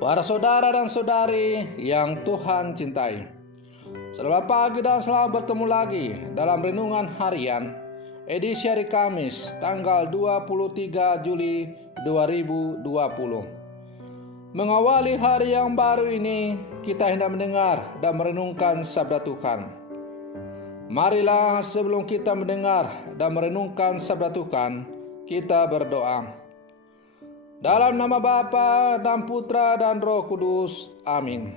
Para saudara dan saudari yang Tuhan cintai, selamat pagi dan selamat bertemu lagi dalam Renungan Harian edisi hari Kamis tanggal 23 Juli 2020. Mengawali hari yang baru ini, kita hendak mendengar dan merenungkan sabda Tuhan. Marilah sebelum kita mendengar dan merenungkan sabda Tuhan, kita berdoa. Dalam nama Bapa dan Putra dan Roh Kudus. Amin.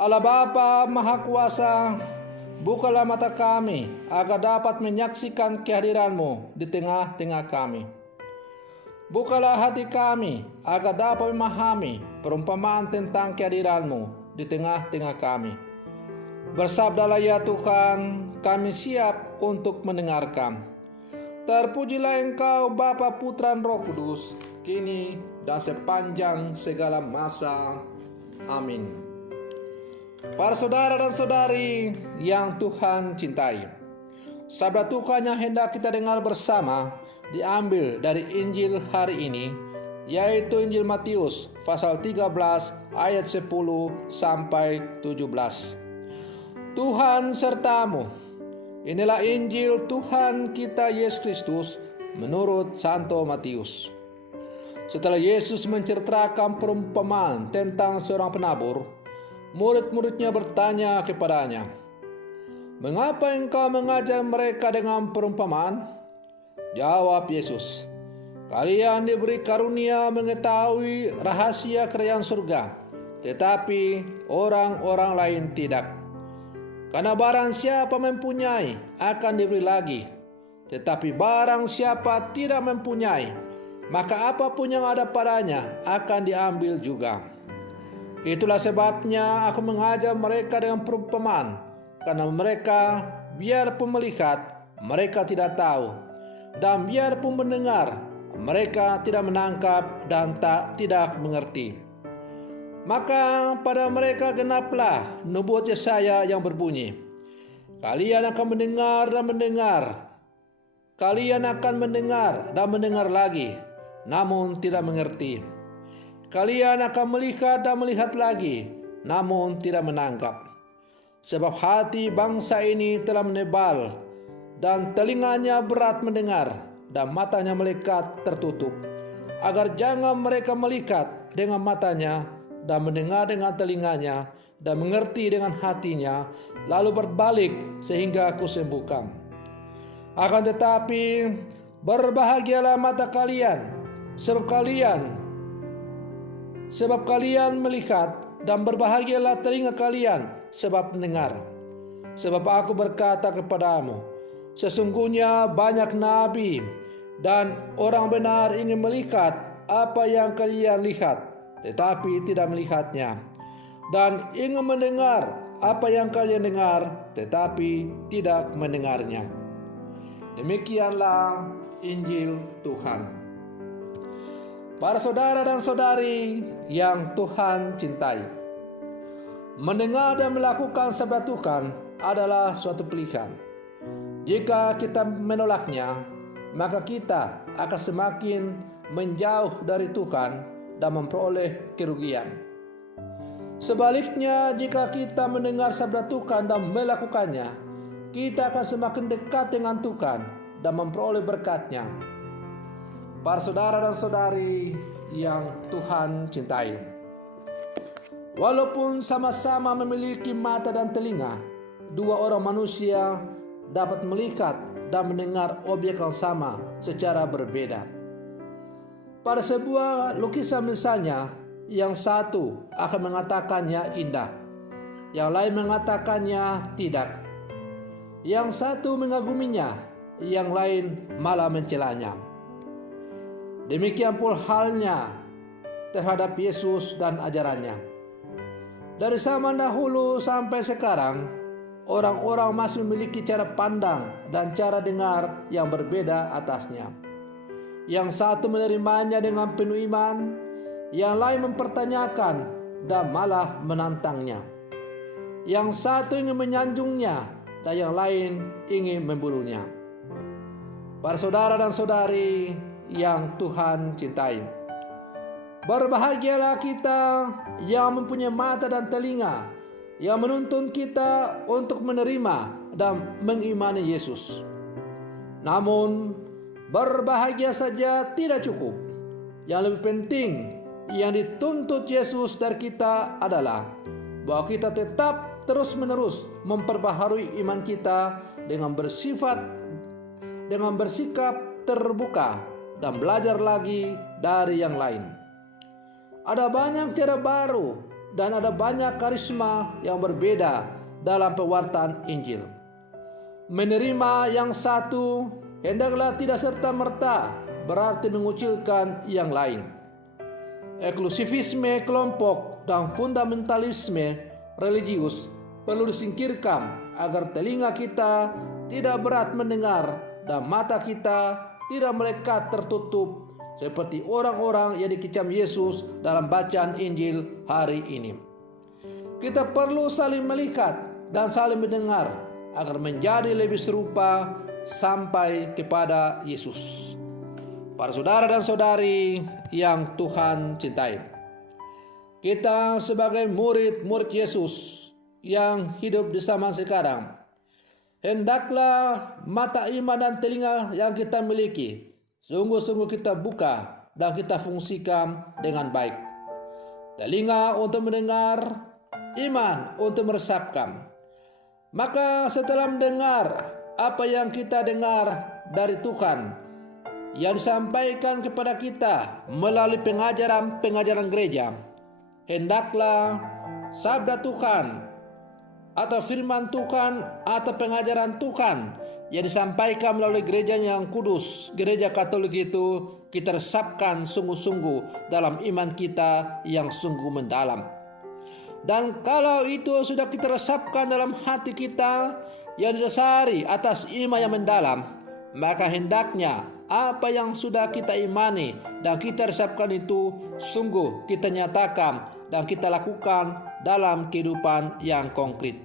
Allah Bapa Maha Kuasa, bukalah mata kami agar dapat menyaksikan kehadiran-Mu di tengah-tengah kami. Bukalah hati kami agar dapat memahami perumpamaan tentang kehadiran-Mu di tengah-tengah kami. Bersabdalah ya Tuhan, kami siap untuk mendengarkan. Terpujilah Engkau Bapa, Putra, dan Roh Kudus, kini dan sepanjang segala masa. Amin. Para saudara dan saudari yang Tuhan cintai, sabda Tuhan yang hendak kita dengar bersama diambil dari Injil hari ini, yaitu Injil Matius pasal 13 ayat 10 sampai 17. Tuhan sertamu. Inilah Injil Tuhan kita Yesus Kristus menurut Santo Matius. Setelah Yesus menceritakan perumpamaan tentang seorang penabur, murid-muridnya bertanya kepadanya, "Mengapa engkau mengajar mereka dengan perumpamaan?" Jawab Yesus, "Kalian diberi karunia mengetahui rahasia kerajaan surga, tetapi orang-orang lain tidak. Karena barang siapa mempunyai akan diberi lagi, tetapi barang siapa tidak mempunyai, maka apapun yang ada padanya akan diambil juga. Itulah sebabnya aku mengajar mereka dengan perumpamaan, karena mereka biarpun melihat, mereka tidak tahu, dan biarpun mendengar, mereka tidak menangkap dan tidak mengerti. Maka pada mereka genaplah nubuat Yesaya yang berbunyi, Kalian akan mendengar dan mendengar. Kalian akan mendengar dan mendengar lagi, namun tidak mengerti. Kalian akan melihat dan melihat lagi, namun tidak menangkap. Sebab hati bangsa ini telah menebal, dan telinganya berat mendengar, dan matanya melekat tertutup, agar jangan mereka melihat dengan matanya, dan mendengar dengan telinganya, dan mengerti dengan hatinya, lalu berbalik sehingga aku sembuhkan. Akan tetapi berbahagialah mata kalian, sebab kalian melihat, dan berbahagialah telinga kalian, sebab mendengar. Sebab aku berkata kepadamu, sesungguhnya banyak nabi dan orang benar ingin melihat apa yang kalian lihat, tetapi tidak melihatnya, dan ingin mendengar apa yang kalian dengar, tetapi tidak mendengarnya. Demikianlah Injil Tuhan. Para saudara dan saudari yang Tuhan cintai, mendengar dan melakukan sabda Tuhan adalah suatu pilihan. Jika kita menolaknya, maka kita akan semakin menjauh dari Tuhan dan memperoleh kerugian. Sebaliknya, jika kita mendengar sabda Tuhan dan melakukannya, kita akan semakin dekat dengan Tuhan dan memperoleh berkat-Nya. Para saudara dan saudari yang Tuhan cintai, walaupun sama-sama memiliki mata dan telinga, dua orang manusia dapat melihat dan mendengar objek yang sama secara berbeda. Pada sebuah lukisan misalnya, yang satu akan mengatakannya indah, yang lain mengatakannya tidak. Yang satu mengaguminya, yang lain malah mencelanya. Demikian pula halnya terhadap Yesus dan ajarannya. Dari zaman dahulu sampai sekarang, orang-orang masih memiliki cara pandang dan cara dengar yang berbeda atasnya. Yang satu menerimanya dengan penuh iman, yang lain mempertanyakan dan malah menantangnya. Yang satu ingin menyanjungnya, dan yang lain ingin membunuhnya. Para saudara dan saudari yang Tuhan cintai, Berbahagialah kita yang mempunyai mata dan telinga, yang menuntun kita untuk menerima dan mengimani Yesus. Namun, berbahagia saja tidak cukup. Yang lebih penting yang dituntut Yesus dari kita adalah bahwa kita tetap terus-menerus memperbaharui iman kita dengan bersikap terbuka dan belajar lagi dari yang lain. Ada banyak cara baru dan ada banyak karisma yang berbeda dalam pewartaan Injil. Menerima yang satu hendaklah tidak serta-merta berarti mengucilkan yang lain. Eksklusivisme kelompok dan fundamentalisme religius perlu disingkirkan agar telinga kita tidak berat mendengar dan mata kita tidak melekat tertutup seperti orang-orang yang dikecam Yesus dalam bacaan Injil hari ini. Kita perlu saling melihat dan saling mendengar agar menjadi lebih serupa sampai kepada Yesus. Para saudara dan saudari yang Tuhan cintai, kita sebagai murid-murid Yesus yang hidup di zaman sekarang, hendaklah mata iman dan telinga yang kita miliki sungguh-sungguh kita buka dan kita fungsikan dengan baik. Telinga untuk mendengar, iman untuk meresapkan. Maka setelah mendengar apa yang kita dengar dari Tuhan yang disampaikan kepada kita melalui pengajaran gereja, hendaklah sabda Tuhan atau firman Tuhan atau pengajaran Tuhan yang disampaikan melalui gereja yang kudus, gereja Katolik itu kita resapkan sungguh-sungguh dalam iman kita yang sungguh mendalam. Dan kalau itu sudah kita resapkan dalam hati kita yang didasari atas iman yang mendalam, maka hendaknya apa yang sudah kita imani dan kita resapkan itu sungguh kita nyatakan dan kita lakukan dalam kehidupan yang konkret.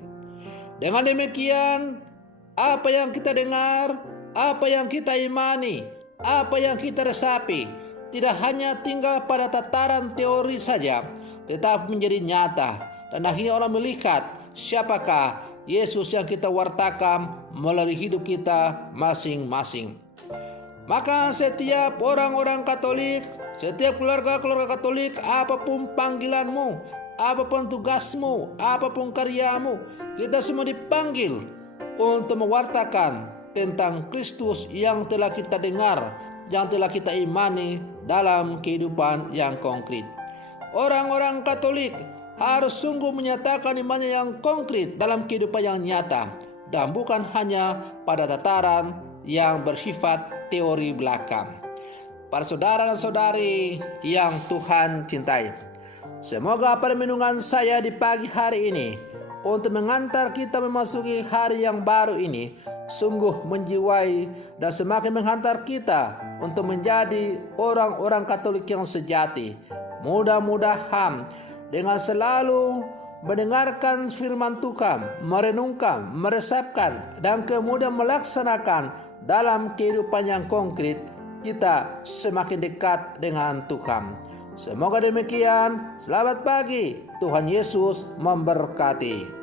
Dengan demikian, apa yang kita dengar, apa yang kita imani, apa yang kita resapi, tidak hanya tinggal pada tataran teori saja, tetapi menjadi nyata. Dan akhirnya orang melihat siapakah Yesus yang kita wartakan melalui hidup kita masing-masing. Maka setiap orang-orang Katolik, setiap keluarga-keluarga Katolik, apapun panggilanmu, apapun tugasmu, apapun karyamu, kita semua dipanggil untuk mewartakan tentang Kristus yang telah kita dengar, yang telah kita imani dalam kehidupan yang konkret. Orang-orang Katolik harus sungguh menyatakan imannya yang konkret dalam kehidupan yang nyata dan bukan hanya pada tataran yang bersifat teori belakang. Para saudara dan saudari yang Tuhan cintai, semoga permenungan saya di pagi hari ini untuk mengantar kita memasuki hari yang baru ini sungguh menjiwai dan semakin menghantar kita untuk menjadi orang-orang Katolik yang sejati. Mudah-mudahan dengan selalu mendengarkan firman Tuhan, merenungkan, meresapkan, dan kemudian melaksanakan dalam kehidupan yang konkret, kita semakin dekat dengan Tuhan. Semoga demikian. Selamat pagi. Tuhan Yesus memberkati.